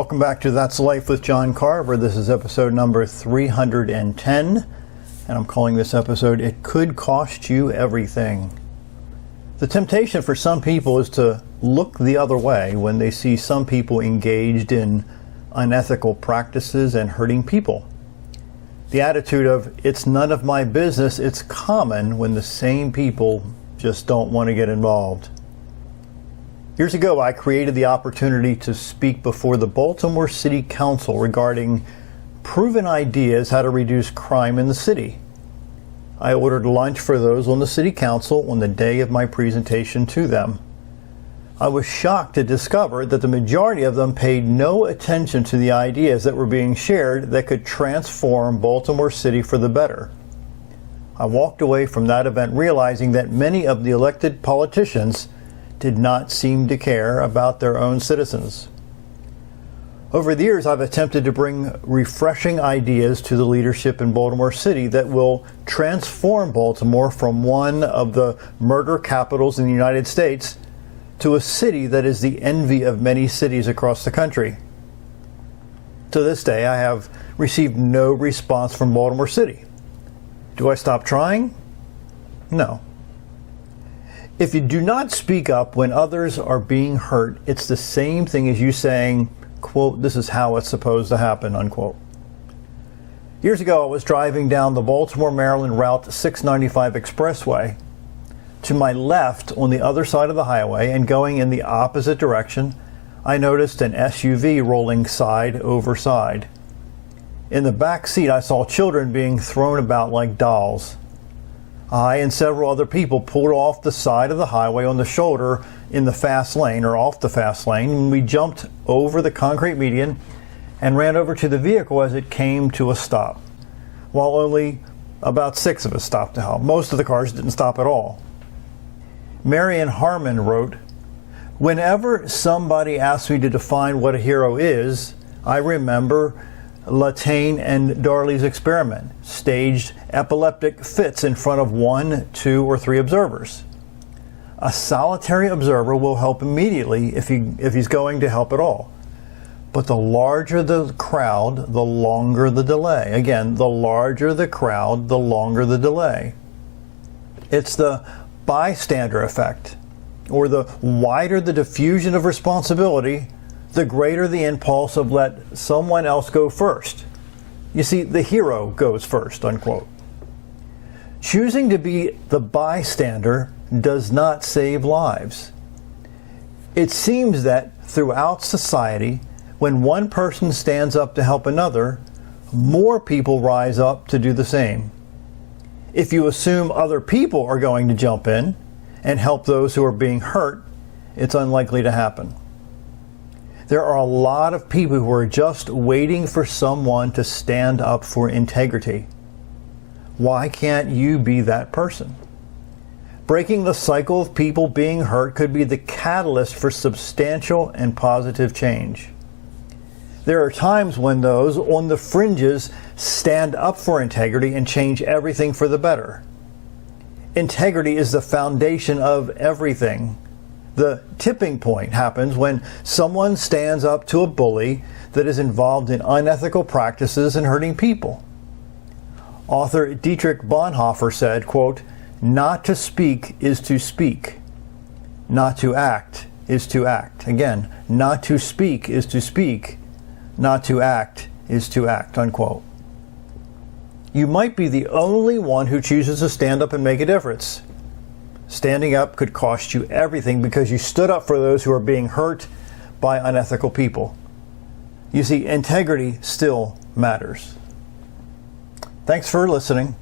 Welcome back to That's Life with John Carver. This is episode number 310, and I'm calling this episode, It Could Cost You Everything. The temptation for some people is to look the other way when they see some people engaged in unethical practices and hurting people. The attitude of, it's none of my business, it's common when the same people just don't want to get involved. Years ago, I created the opportunity to speak before the Baltimore City Council regarding proven ideas how to reduce crime in the city. I ordered lunch for those on the City Council on the day of my presentation to them. I was shocked to discover that the majority of them paid no attention to the ideas that were being shared that could transform Baltimore City for the better. I walked away from that event realizing that many of the elected politicians did not seem to care about their own citizens. Over the years, I've attempted to bring refreshing ideas to the leadership in Baltimore City that will transform Baltimore from one of the murder capitals in the United States to a city that is the envy of many cities across the country. To this day, I have received no response from Baltimore City. Do I stop trying? No. If you do not speak up when others are being hurt, it's the same thing as you saying, quote, this is how it's supposed to happen, unquote. Years ago, I was driving down the Baltimore, Maryland Route 695 Expressway. To my left, on the other side of the highway and going in the opposite direction, I noticed an SUV rolling side over side. In the back seat, I saw children being thrown about like dolls. I and several other people pulled off the side of the highway on the shoulder in the fast lane, or off the fast lane, and we jumped over the concrete median and ran over to the vehicle as it came to a stop, while only about 6 of us stopped to help. Most of the cars didn't stop at all. Marion Harmon wrote, whenever somebody asks me to define what a hero is, I remember Latane and Darley's experiment, staged epileptic fits in front of 1, 2, or 3 observers. A solitary observer will help immediately if he's going to help at all. But the larger the crowd, the longer the delay. Again, the larger the crowd, the longer the delay. It's the bystander effect, or the wider the diffusion of responsibility, the greater the impulse of let someone else go first. You see, the hero goes first, unquote. Choosing to be the bystander does not save lives. It seems that throughout society, when one person stands up to help another, more people rise up to do the same. If you assume other people are going to jump in and help those who are being hurt, it's unlikely to happen. There are a lot of people who are just waiting for someone to stand up for integrity. Why can't you be that person? Breaking the cycle of people being hurt could be the catalyst for substantial and positive change. There are times when those on the fringes stand up for integrity and change everything for the better. Integrity is the foundation of everything. The tipping point happens when someone stands up to a bully that is involved in unethical practices and hurting people. Author Dietrich Bonhoeffer said, quote, not to speak is to speak. Not to act is to act. Again, not to speak is to speak. Not to act is to act, unquote. You might be the only one who chooses to stand up and make a difference. Standing up could cost you everything because you stood up for those who are being hurt by unethical people. You see, integrity still matters. Thanks for listening.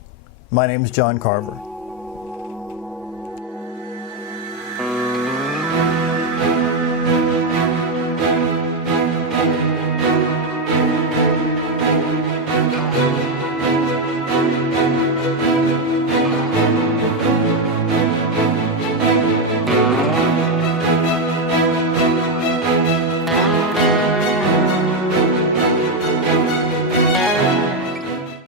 My name is John Carver.